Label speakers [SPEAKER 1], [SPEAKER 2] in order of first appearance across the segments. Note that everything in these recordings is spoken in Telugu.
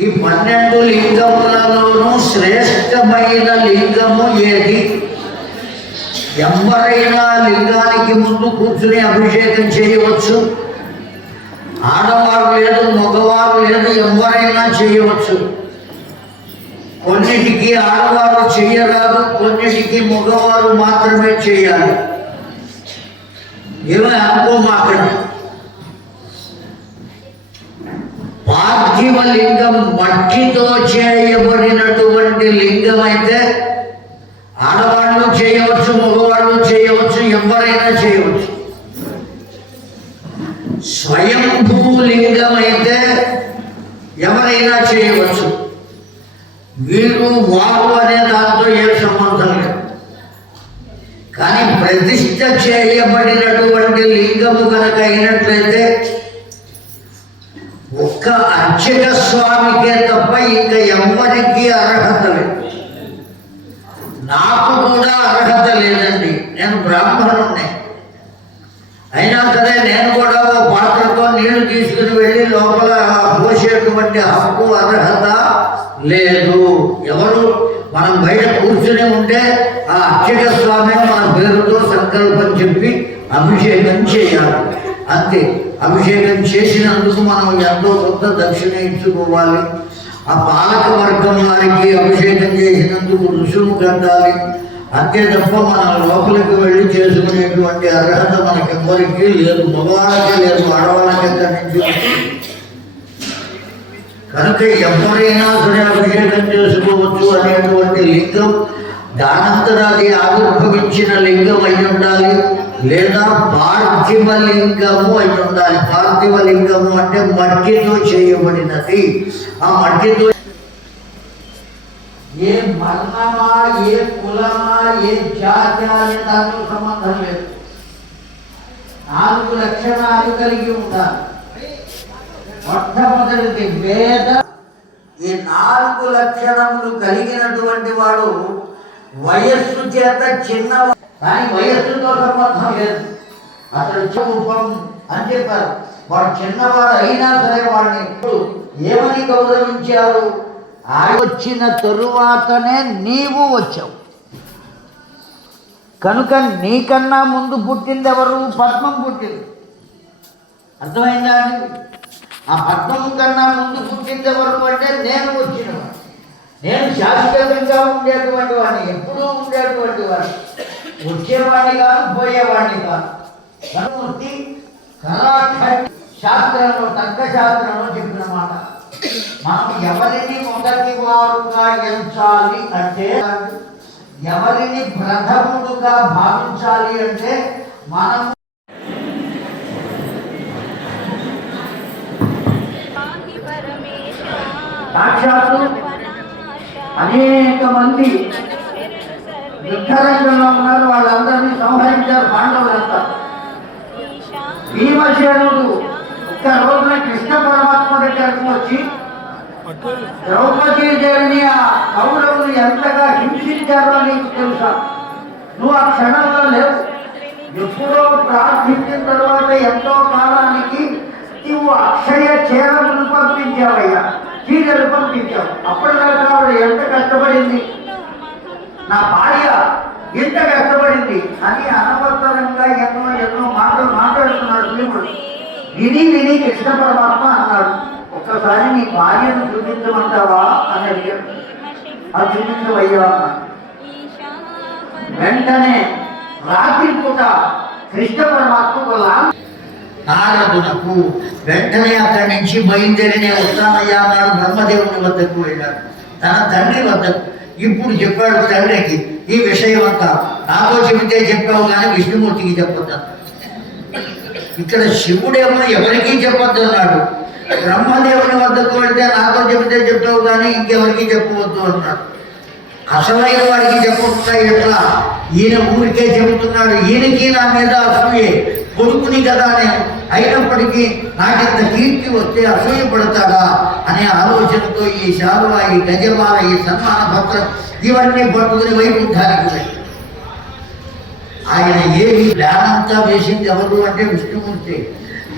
[SPEAKER 1] ఈ పన్నెండు లింగములలోనూ శ్రేష్టమైన లింగము ఏది? ఎవరైనా లింగానికి ముందు కూర్చుని అభిషేకం చేయవచ్చు. ఆడవారు లేదు మగవారు లేదు ఎవరైనా చేయవచ్చు. కొన్నిటికి ఆడవారు చేయరాదు కొన్నిటికి మగవారు మాత్రమే చేయాలి. ఏమీ అనుకోమాకండి? పార్థివ లింగం మట్టితో చేయబడినటువంటి లింగం అయితే ఆడవాళ్ళు చేయవచ్చు మగవాళ్ళు చేయవచ్చు ఎవరైనా చేయవచ్చు. స్వయంభూ లింగం అయితే ఎవరైనా చేయవచ్చు. వీరు వారు అనే దాంతో ఏ సంబంధం లేదు. కానీ ప్రతిష్ట చేయబడినటువంటి లింగము కనుక అయినట్లయితే ఒక్క అర్చక స్వామికే తప్ప ఇంకా ఎవరికి అర్హత లేదు. నాకు కూడా అర్హత లేదండి. నేను బ్రాహ్మణుణ్ణి. అయినా సరే నేను కూడా ఓ పాత్రతో నీళ్ళు తీసుకుని వెళ్ళి లోపల పోసేటువంటి హక్కు అర్హత లేదు. ఎవరు? మనం బయట కూర్చుని ఉంటే ఆ అర్చక స్వామి మన పేరుతో సంకల్పం చెప్పి అభిషేకం చేయాలి. అంతే. అభిషేకం చేసినందుకు మనం ఎంతో కొంత దక్షిణ ఇచ్చుకోవాలి ఆ పాలక వర్గం వారికి అభిషేకం చేసినందుకు రుసుము కట్టాలి. అంతే తప్ప మనం లోపలికి వెళ్ళి చేసుకునేటువంటి అర్హత మనకెవ్వరికీ లేదు. మగవాళ్ళకి లేదు ఆడవాళ్ళకి ఎక్కడి నుంచి కనుక ఎవరైనా సరే అభిషేకం చేసుకోవచ్చు అనేటువంటి లింగం దానంతరాది ఆవిర్భవించిన లింగం అయి ఉండాలి. లేదా పార్థివ లింగము అయి ఉండాలి. పార్థివ లింగము అంటే మట్టితో చేయబడినది. ఆ మట్టితో ఏ మర్ణమా ఏ కులమా ఏ జాతి అనే దాంతో సంబంధం లేదు. నాలుగు లక్షణాలు కలిగి ఉండాలి. మొట్టమొదటిది వేద. ఈ నాలుగు లక్షణములు కలిగినటువంటి వాడు వయస్సు చేత చిన్నవాడు. కానీ వయస్సుతో సంబంధం లేదు. అతడు రూపం అని చెప్పారు. వాడు చిన్నవాడు అయినా సరే వాడిని ఇప్పుడు ఏమని గౌరవించారు? వచ్చిన తరువాతనే నీవు వచ్చావు. కనుక నీకన్నా ముందు పుట్టింది ఎవరు పద్మం పుట్టింది. అర్థమైందా అండి? ఆ పద్మం కన్నా ముందు పుట్టింది ఎవరు అంటే నేను వచ్చినవాడు నేను శాశ్వతంగా ఉండేటువంటి వాడిని ఎప్పుడూ ఉండేటువంటి వాడిని. వచ్చేవాడిని కాదు పోయేవాడిని కాదు. కనుమూర్తి కళాఖండి శాస్త్రంలో తగ్గ శాస్త్రంలో చెప్పిన మాట. మనం ఎవరిని మొదటి వారుగా ఎంచాలి అంటే ఎవరిని ప్రథముడుగా భావించాలి అంటే మనం సాక్షాత్తు అనేక మంది యుద్ధరంగంలో ఉన్నారు వాళ్ళందరినీ సంహరించారు పాండవులంతా భీమసేనుడు ఒక్క రోజున కృష్ణ పరమాత్మ దగ్గరకు వచ్చి ద్రౌపదీ దేవిని ఆ కౌరవులు ఎంతగా హింసించారో నీకు తెలుసా? నువ్వు ఆ క్షణంలో లేవు. ఎప్పుడో ప్రార్థించిన తర్వాత ఎంతో కాలానికి నువ్వు అక్షయ చీరలను పంపించావయ్యా చీరలు పంపించావు. అప్పటిదాకా ఆవిడ ఎంత కష్టపడింది? నా భార్య ఎంత కష్టపడింది. అని అనవసరంగా ఎన్నో ఎన్నో మాటలు మాట్లాడుతున్నాడు భీముడు. విని విని కృష్ణ పరమాత్మ అన్నాడు ఒక్కసారి నీ భార్యను చూపించమంటావా? అని అడిగాడు అది చూపించవయ్యా వెంటనే రాత్రి పూట కృష్ణ పరమాత్మకు నారదునకు వెంటనే అక్కడి నుంచి బయలుదేరిన నేను అన్నాడు బ్రహ్మదేవుని వద్దకు వెళ్ళాడు. తన తండ్రి వద్దకు ఇప్పుడు చెప్పాడు తండ్రికి ఈ విషయం అంతా నాతో చెబితే చెప్పావు కానీ విష్ణుమూర్తికి చెప్పొద్దు? ఇక్కడ శివుడేమో ఎవరికీ చెప్పొద్దు అన్నాడు బ్రహ్మదేవుని వద్దకు వెళ్తే నాతో చెబితే చెప్తావు కానీ ఇంకెవరికి చెప్పవద్దు అన్నాడు. అసలైన వాడికి చెప్పకుండా ఎట్లా? ఈయన ఊరికే చెబుతున్నాడు ఈయనకి నా మీద అసూయే కొడుకుని కదా అని అయినప్పటికీ నాకింత కీర్తి వస్తే అసూయపడతాడా అనే ఆలోచనతో ఈ శాలువ ఈ గజమాల ఈ సన్మాన పత్రం ఇవన్నీ పట్టుకుని వైకుంఠానికి ఆయన ఏమి ప్లాన్ అంతా వేసింది ఎవరు అంటే విష్ణుమూర్తి.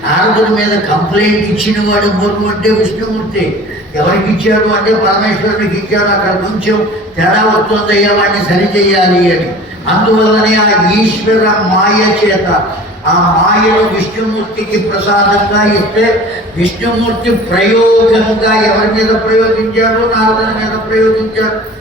[SPEAKER 1] నారదుడి మీద కంప్లైంట్ ఇచ్చిన వాడు ఎవరు అంటే విష్ణుమూర్తి. ఎవరికి ఇచ్చాడు అంటే పరమేశ్వరునికి ఇచ్చాడు. అక్కడ కొంచెం తేడా వస్తుందయ్యా వాడిని సరిచేయాలి అని. అందువల్లనే ఆ ఈశ్వర మాయ చేత ఆ మాయను విష్ణుమూర్తికి ప్రసాదంగా ఇస్తే విష్ణుమూర్తి ప్రయోగంగా ఎవరి మీద ప్రయోగించాడు నారదుని మీద ప్రయోగించాడు.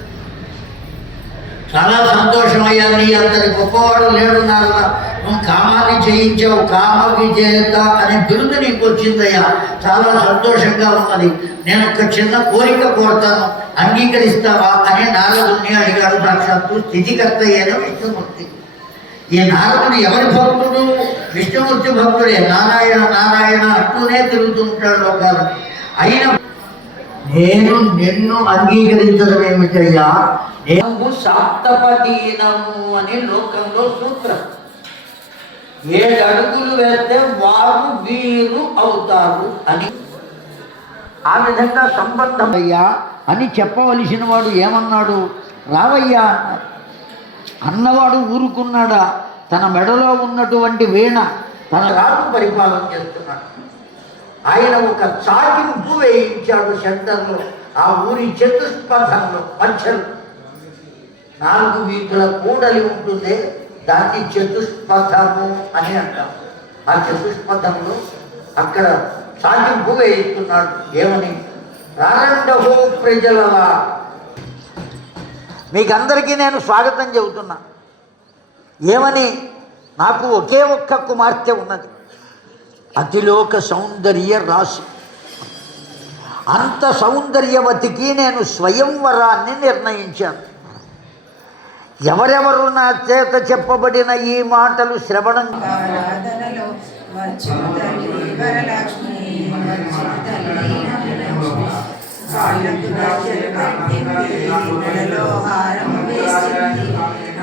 [SPEAKER 1] చాలా సంతోషమయ్యా నీ అంతటి గొప్పవాడు లేడు నారద. నువ్వు కామాన్ని చేయించావు కామ విజేత అనే బిరుదు నీకు వచ్చిందయ్యా. చాలా సంతోషంగా ఉన్నది. నేను ఒక చిన్న కోరిక కోరుతాను. అంగీకరిస్తావా అని నారదుని అడిగాడు. సాక్షాత్తు స్థితికర్త అయిన విష్ణుమూర్తి. ఈ నారదుడు ఎవరి భక్తుడు? విష్ణుమూర్తి భక్తుడే. నారాయణ నారాయణ అంటూనే తిరుగుతుంటాడు లోకాలు. అయిన నేను నిన్ను అంగీకరించడం ఏమిటయ్యా నేను సాప్తపదీనము అని లోకంలో సూత్రం. ఏడు అడుగులు వేస్తే వారు వీరు అవుతారు అని. ఆ విధంగా సంబంధం అయ్యా అని చెప్పవలసిన వాడు ఏమన్నాడు? రావయ్యా అన్నవాడు ఊరుకున్నాడా? తన మెడలో ఉన్నటువంటి వీణ తన రాజు పరిపాలన చేస్తున్నాడు. ఆయన ఒక చాటింపు వేయించాడు సెంటర్లో ఆ ఊరి చతుష్పథంలో పంచలు నాలుగు వీధుల కూడలి ఉంటుంది దాన్ని చతుష్పథము అని అంటాం. ఆ చతుష్పథంలో అక్కడ చాటింపు వేయిస్తున్నాడు. ఏమని? రారండహో ప్రజలలా మీకందరికీ నేను స్వాగతం చెబుతున్నా. ఏమని? నాకు ఒకే ఒక్క కుమార్తె ఉన్నది. అతిలోక సౌందర్య రాశి. అంత సౌందర్యవతికి నేను స్వయంవరాన్ని నిర్ణయించాను. ఎవరెవరు నా చేత చెప్పబడిన ఈ మాటలు శ్రవణం
[SPEAKER 2] ఆరాధనలో కాళ్ళకు కట్టింది మెడలో హారం వేసింది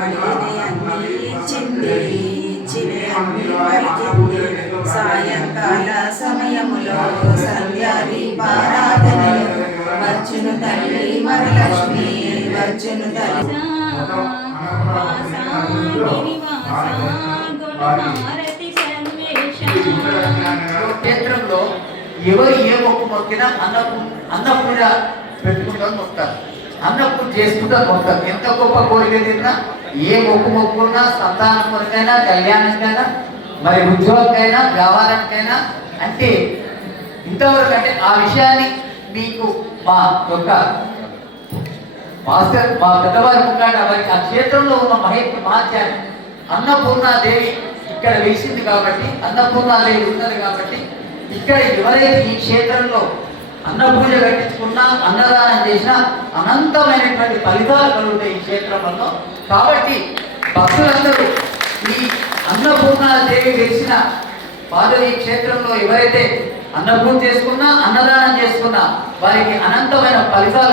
[SPEAKER 2] అడిగిన అన్ని ఇచ్చింది ఇచ్చిన అన్ని పలికింది సాయంకాల సమయములో సంధ్యాదీపారాధనలో వచ్చును తల్లి వరలక్ష్మి వచ్చును తల్లి
[SPEAKER 1] క్షేత్రంలో ఎవరు ఏ మొక్కు మొక్కినా అన్నపు అన్నపూజ పెట్టుకుంటాను మొక్కారు అన్నప్పుడు చేసుకుంటా మొక్తారు. ఎంత గొప్ప కోరిక తిన్నా ఏ మొక్కు మొక్కున్నా సంతానం కొరకైనా కళ్యాణానికైనా మరి ఉద్యోగంకైనా వ్యవహారానికైనా అంటే ఇంతవరకు అంటే ఆ విషయాన్ని మీకు మా యొక్క మాస్టర్ మా పెద్దవారి ముఖాట వారికి ఆ క్షేత్రంలో ఉన్న మహిళ మహాత్యాన్ని అన్నపూర్ణాదేవి ఇక్కడ వేసింది కాబట్టి అన్నపూర్ణాదేవి ఉన్నది కాబట్టి ఇక్కడ ఎవరైతే ఈ క్షేత్రంలో అన్నపూజ కట్టించుకున్నా అన్నదానం చేసినా అనంతమైనటువంటి ఫలితాలు కలుగుతాయి ఈ క్షేత్రంలో. కాబట్టి భక్తులందరూ ఈ అన్నపూర్ణాదేవి వెలిసిన పాదవి క్షేత్రంలో ఎవరైతే అన్నపూజ చేసుకున్నా అన్నదానం చేసుకున్నా వారికి అనంతమైన ఫలితాలు